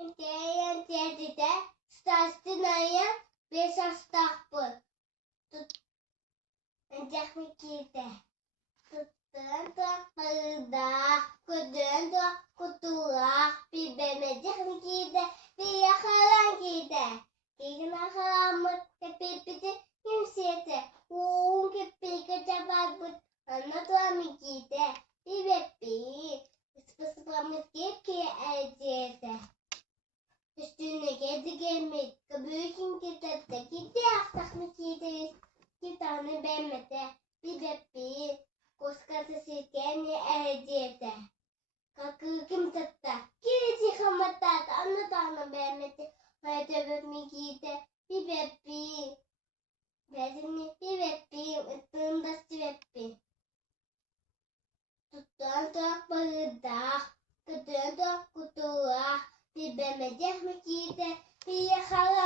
Diğer de stastinaya beş astahpır. Ancak mı giydi? Tuttun toklarında, kudun kutuğa, bir bemecek mi giydi, bir yakalan giydi. Giydi nakalanmış, tepepiti kimsiyete, uğun kepili kaçabar but, anlatıyor mu giydi, bir bebeği, sıpısıpamış ki elciyete. Üstüne geldi gelmiş, büyükün kitapta gitti haftak mı giydi, bir tane bemede, bir bebeği, koskası sirkeni elciyete. Kakı kim tatta, kireci kamatata, anlatana bemede, hayat öbür giydi, bir bebeği, bezini bir bebeği, ıttığında sürekli. Tuttuğun toklarında, kudun kutuğa, bir bemecek mi giydi, bir yakalan